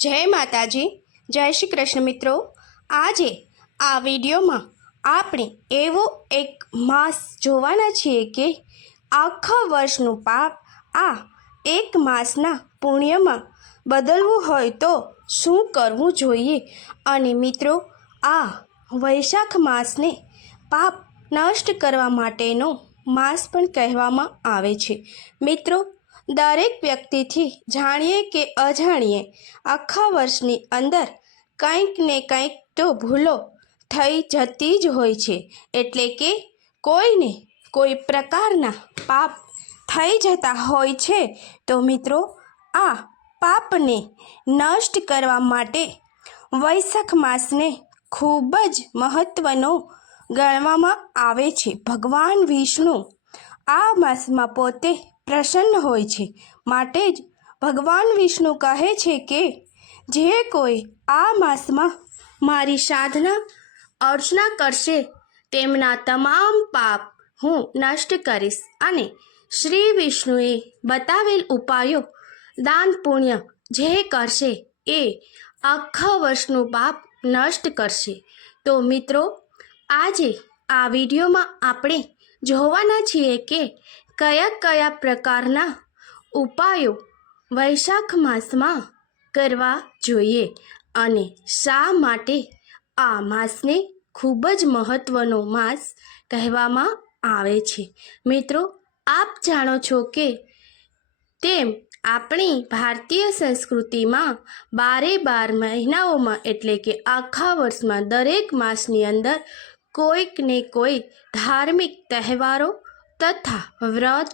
જય માતાજી, જય શ્રી કૃષ્ણ મિત્રો। આજે આ વિડીયોમાં આપણે એવો એક માસ જોવાના છીએ કે આખા વર્ષનું પાપ આ એક માસના પુણ્યમાં બદલવું હોય તો શું કરવું જોઈએ। અને મિત્રો, આ વૈશાખ માસને પાપ નષ્ટ કરવા માટેનો માસ પણ કહેવામાં આવે છે। મિત્રો, દરેક વ્યક્તિથી જાણીએ કે અજાણીએ આખા વર્ષની અંદર કંઈક ને કંઈક તો ભૂલો થઈ જતી જ હોય છે, એટલે કે કોઈને કોઈ પ્રકારના પાપ થઈ જતા હોય છે। તો મિત્રો, આ પાપને નષ્ટ કરવા માટે વૈશાખ માસને ખૂબ જ મહત્ત્વનો ગણવામાં આવે છે। ભગવાન વિષ્ણુ આ માસમાં પોતે પ્રસન્ન હોય છે, માટે જ ભગવાન વિષ્ણુ કહે છે કે જે કોઈ આ માસમાં મારી સાધના અર્ચના કરશે તેમના તમામ પાપ હું નષ્ટ કરીશ। અને શ્રી વિષ્ણુએ બતાવેલ ઉપાયો દાન પુણ્ય જે કરશે એ આખા વર્ષનું પાપ નષ્ટ કરશે। તો મિત્રો, આજે આ વિડીયોમાં આપણે જોવાના છીએ કે કયા કયા પ્રકારના ઉપાયો વૈશાખ માસમાં કરવા જોઈએ અને શા માટે આ માસને ખૂબ જ મહત્ત્વનો માસ કહેવામાં આવે છે। મિત્રો, આપ જાણો છો કે તેમ આપણી ભારતીય સંસ્કૃતિમાં 12 મહિનાઓમાં એટલે કે આખા વર્ષમાં દરેક માસની અંદર કોઈક ને કોઈ ધાર્મિક તહેવારો તથા વ્રત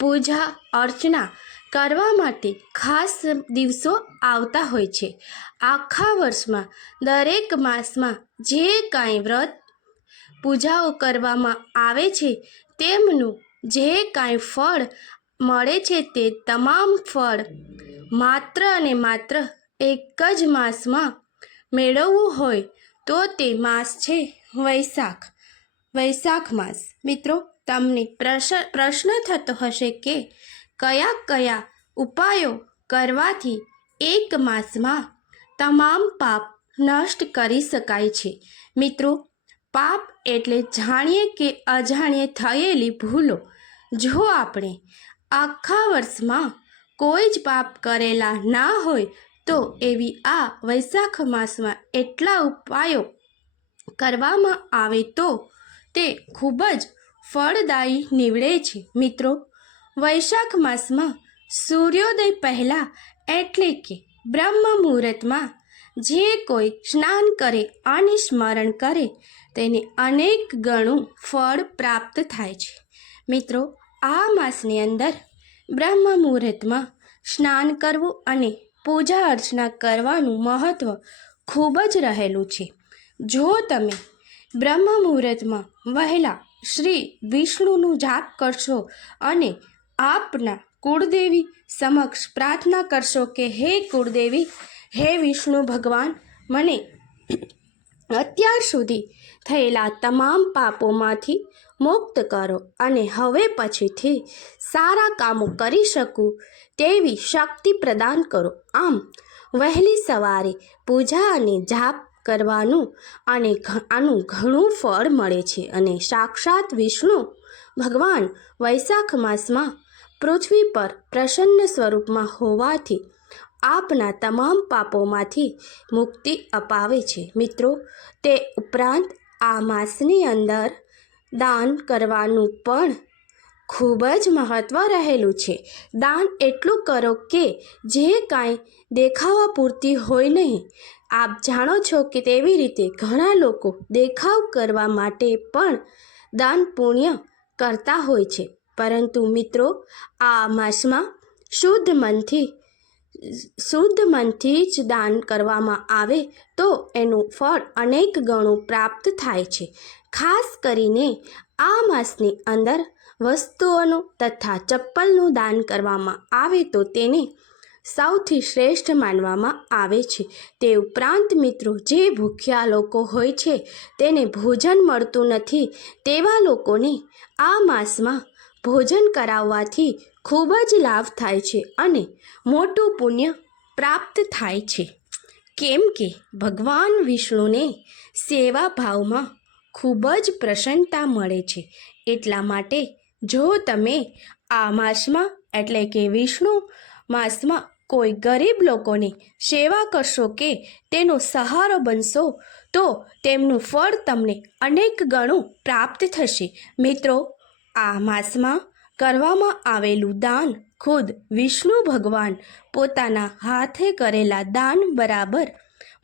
પૂજા અર્ચના કરવા માટે ખાસ દિવસો આવતા હોય છે। આખા વર્ષમાં દરેક માસમાં જે કાંઈ વ્રત પૂજાઓ કરવામાં આવે છે તેમનું જે કાંઈ ફળ મળે છે તે તમામ ફળ માત્ર અને માત્ર એક જ માસમાં મેળવવું હોય તો તે માસ છે વૈશાખ માસ। મિત્રો, તમને પ્રશ્ન થતો હશે કે કયા કયા ઉપાયો કરવાથી એક માસમાં તમામ પાપ નષ્ટ કરી શકાય છે। મિત્રો, પાપ એટલે જાણીએ કે અજાણીએ થયેલી ભૂલો। જો આપણે આખા વર્ષમાં કોઈ જ પાપ કરેલા ના હોય તો એવી આ વૈશાખ માસમાં એટલા ઉપાયો કરવામાં આવે તો તે ખૂબ જ ફળદાયી નીવડે છે। મિત્રો, વૈશાખ માસમાં સૂર્યોદય પહેલાં એટલે કે બ્રહ્મ મુહૂર્તમાં જે કોઈ સ્નાન કરે અને સ્મરણ કરે તેને અનેક ગણું ફળ પ્રાપ્ત થાય છે। મિત્રો, આ માસની અંદર બ્રહ્મ મુહૂર્તમાં સ્નાન કરવું અને પૂજા અર્ચના કરવાનું મહત્ત્વ ખૂબ જ રહેલું છે। જો તમે બ્રહ્મ મુહૂર્તમાં વહેલા શ્રી વિષ્ણુનું જાપ કરશો અને આપના કુળદેવી સમક્ષ પ્રાર્થના કરશો કે હે કુળદેવી, હે વિષ્ણુ ભગવાન, મને અત્યાર સુધી થયેલા તમામ પાપોમાંથી મુક્ત કરો અને હવે પછીથી સારા કામો કરી શકું તેવી શક્તિ પ્રદાન કરો। આમ વહેલી સવારે પૂજા અને જાપ કરવાનું અને આનું ઘણું ફળ મળે છે। અને સાક્ષાત વિષ્ણુ ભગવાન વૈશાખ માસમાં પૃથ્વી પર પ્રસન્ન સ્વરૂપમાં હોવાથી આપના તમામ પાપોમાંથી મુક્તિ અપાવે છે। મિત્રો, તે ઉપરાંત આ માસની અંદર દાન કરવાનું પણ ખૂબ જ મહત્ત્વ રહેલું છે। દાન એટલું કરો કે જે કાંઈ દેખાવા પૂરતી હોય નહીં। આપ જાણો છો કે તેવી રીતે ઘણા લોકો દેખાવ કરવા માટે પણ દાન પુણ્ય કરતા હોય છે, પરંતુ મિત્રો, આ માસમાં શુદ્ધ મનથી જ દાન કરવામાં આવે તો એનું ફળ અનેક ગણું પ્રાપ્ત થાય છે। ખાસ કરીને આ માસની અંદર વસ્તુઓનું તથા ચપ્પલનું દાન કરવામાં આવે તો તેને સૌથી શ્રેષ્ઠ માનવામાં આવે છે। તે ઉપરાંત મિત્રો, જે ભૂખ્યા લોકો હોય છે તેને ભોજન મળતું નથી તેવા લોકોને આ માસમાં ભોજન કરાવવાથી ખૂબ જ લાભ થાય છે અને મોટું પુણ્ય પ્રાપ્ત થાય છે। કેમ કે ભગવાન વિષ્ણુને સેવા ભાવમાં ખૂબ જ પ્રસન્નતા મળે છે. એટલા માટે જો તમે આ માસમાં એટલે કે વિષ્ણુ માસમાં કોઈ ગરીબ લોકોની સેવા કરશો કે તેનો સહારો બનશો તો તેમનું ફળ તમને અનેક ગણું પ્રાપ્ત થશે. મિત્રો, આ માસમાં કરવામાં આવેલું દાન ખુદ વિષ્ણુ ભગવાન પોતાના હાથે કરેલા દાન બરાબર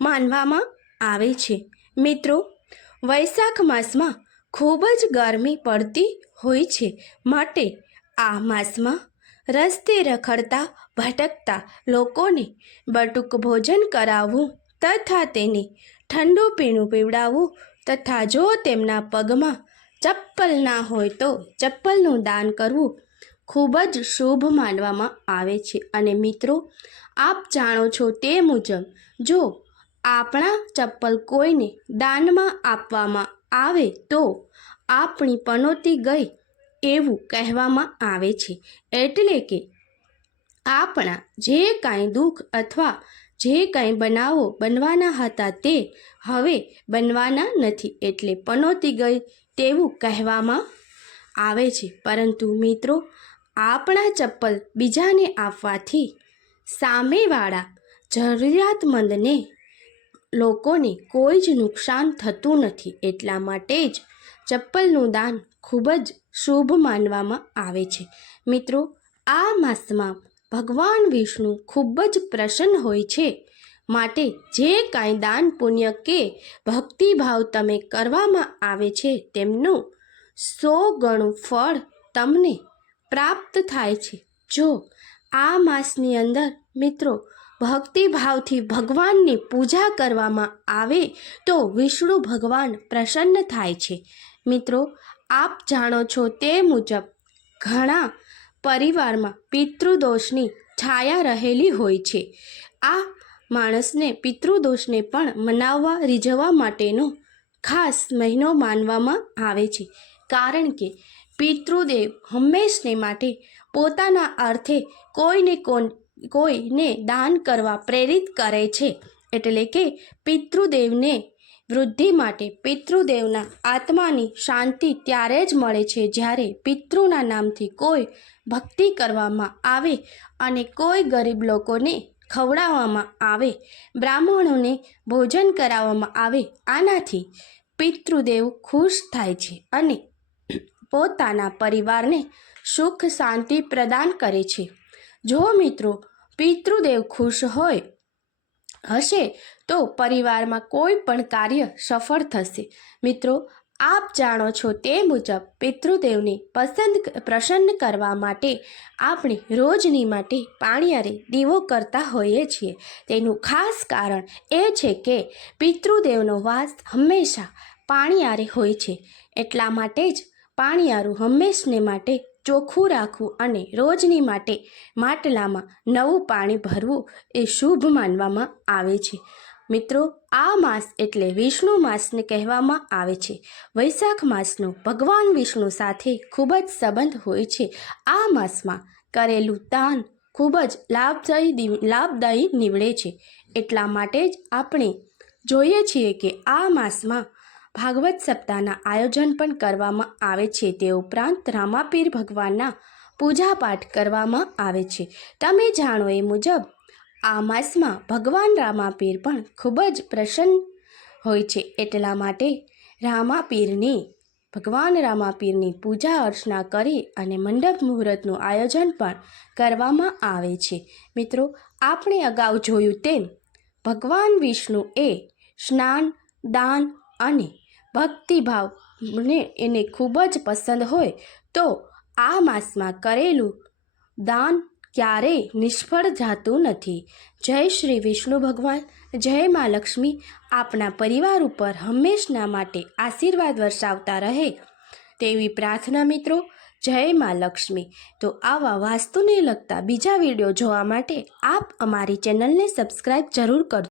માનવામાં આવે છે. મિત્રો, વૈશાખ માસમાં ખૂબ જ ગરમી પડતી હોય છે, માટે આ માસમાં રસ્તે રખડતા ભટકતા લોકોને બટુક ભોજન કરાવવું તથા તેને ઠંડુ પીણું પીવડાવવું તથા જો તેમના પગમાં ચપ્પલ ના હોય તો ચપ્પલનું દાન કરવું ખૂબ જ શુભ માનવામાં આવે છે. અને મિત્રો, આપ જાણો છો તે મુજબ જો આપણા ચપ્પલ કોઈને દાનમાં આપવામાં આવે તો આપણી પનોતી ગઈ એવું કહેવામાં આવે છે. એટલે કે આપણા જે કાંઈ દુઃખ અથવા જે કાંઈ બનાવો બનવાના હતા તે હવે બનવાના નથી, એટલે પનોતી ગઈ તેવું કહેવામાં આવે છે. પરંતુ મિત્રો, આપણા ચપ્પલ બીજાને આપવાથી સામેવાળા જરૂરિયાતમંદને લોકોને કોઈ જ નુકસાન થતું નથી. એટલા માટે જ ચપ્પલનું દાન ખૂબ જ શુભ માનવામાં આવે છે. મિત્રો, આ માસમાં ભગવાન વિષ્ણુ ખૂબ જ પ્રસન્ન હોય છે, માટે જે કાંઈ દાન પુણ્ય કે ભક્તિભાવ તમે કરવામાં આવે છે તેમનું 100 ગણું ફળ તમને પ્રાપ્ત થાય છે. જો આ માસની અંદર મિત્રો ભક્તિભાવથી ભગવાનની પૂજા કરવામાં આવે તો વિષ્ણુ ભગવાન પ્રસન્ન થાય છે. મિત્રો, આપ જાણો છો તે મુજબ ઘણા પરિવારમાં પિતૃદોષની છાયા રહેલી હોય છે. આ માણસને પિતૃદોષને પણ મનાવવા રીઝવવા માટેનો ખાસ મહિનો માનવામાં આવે છે, કારણ કે પિતૃદેવ હંમેશને માટે પોતાના અર્થે કોઈને દાન કરવા પ્રેરિત કરે છે. એટલે કે પિતૃદેવને વૃદ્ધિ માટે પિતૃદેવના આત્માની શાંતિ ત્યારે જ મળે છે જ્યારે પિતૃના નામથી કોઈ ભક્તિ કરવામાં આવે અને કોઈ ગરીબ લોકોને ખવડાવવામાં આવે, બ્રાહ્મણોને ભોજન કરાવવામાં આવે. આનાથી પિતૃદેવ ખુશ થાય છે અને પોતાના પરિવારને સુખ શાંતિ પ્રદાન કરે છે. જો મિત્રો પિતૃદેવ ખુશ હશે તો પરિવારમાં કોઈ પણ કાર્ય સફળ થશે. મિત્રો, આપ જાણો છો તે મુજબ પિતૃદેવને પ્રસન્ન કરવા માટે આપણે રોજની માટે પાણીયારે દીવો કરતા હોઈએ છીએ. તેનું ખાસ કારણ એ છે કે પિતૃદેવનો વાસ હંમેશા પાણીયારે હોય છે. એટલા માટે જ પાણીયારું હંમેશને માટે ચોખ્ખું રાખવું અને રોજની માટે માટલામાં નવું પાણી ભરવું એ શુભ માનવામાં આવે છે. મિત્રો, આ માસ એટલે વિષ્ણુ માસને કહેવામાં આવે છે. વૈશાખ માસનો ભગવાન વિષ્ણુ સાથે ખૂબ જ સંબંધ હોય છે. આ માસમાં કરેલું દાન ખૂબ જ લાભદાયી નીવડે છે. એટલા માટે જ આપણે જોઈએ છીએ કે આ માસમાં ભાગવત સપ્તાહના આયોજન પણ કરવામાં આવે છે. તે ઉપરાંત રામાપીર ભગવાનના પૂજાપાઠ કરવામાં આવે છે. તમે જાણો એ મુજબ આ માસમાં ભગવાન રામાપીર પણ ખૂબ જ પ્રસન્ન હોય છે. એટલા માટે ભગવાન રામાપીરની પૂજા અર્ચના કરી અને મંડપ મુહૂર્તનું આયોજન પણ કરવામાં આવે છે. મિત્રો, આપણે અગાઉ જોયું તેમ ભગવાન વિષ્ણુ એ સ્નાન, દાન અને ભક્તિભાવને એને ખૂબ જ પસંદ હોય તો આ માસમાં કરેલું દાન ક્યારેય નિષ્ફળ જતું નથી. જય શ્રી વિષ્ણુ ભગવાન, જય મા લક્ષ્મી આપના પરિવાર ઉપર હંમેશના માટે આશીર્વાદ વરસાવતા રહે તેવી પ્રાર્થના. મિત્રો, જય મા લક્ષ્મી. તો આવા વાસ્તુને લગતા બીજા વિડીયો જોવા માટે આપ અમારી ચેનલને સબસ્ક્રાઈબ જરૂર કરજો.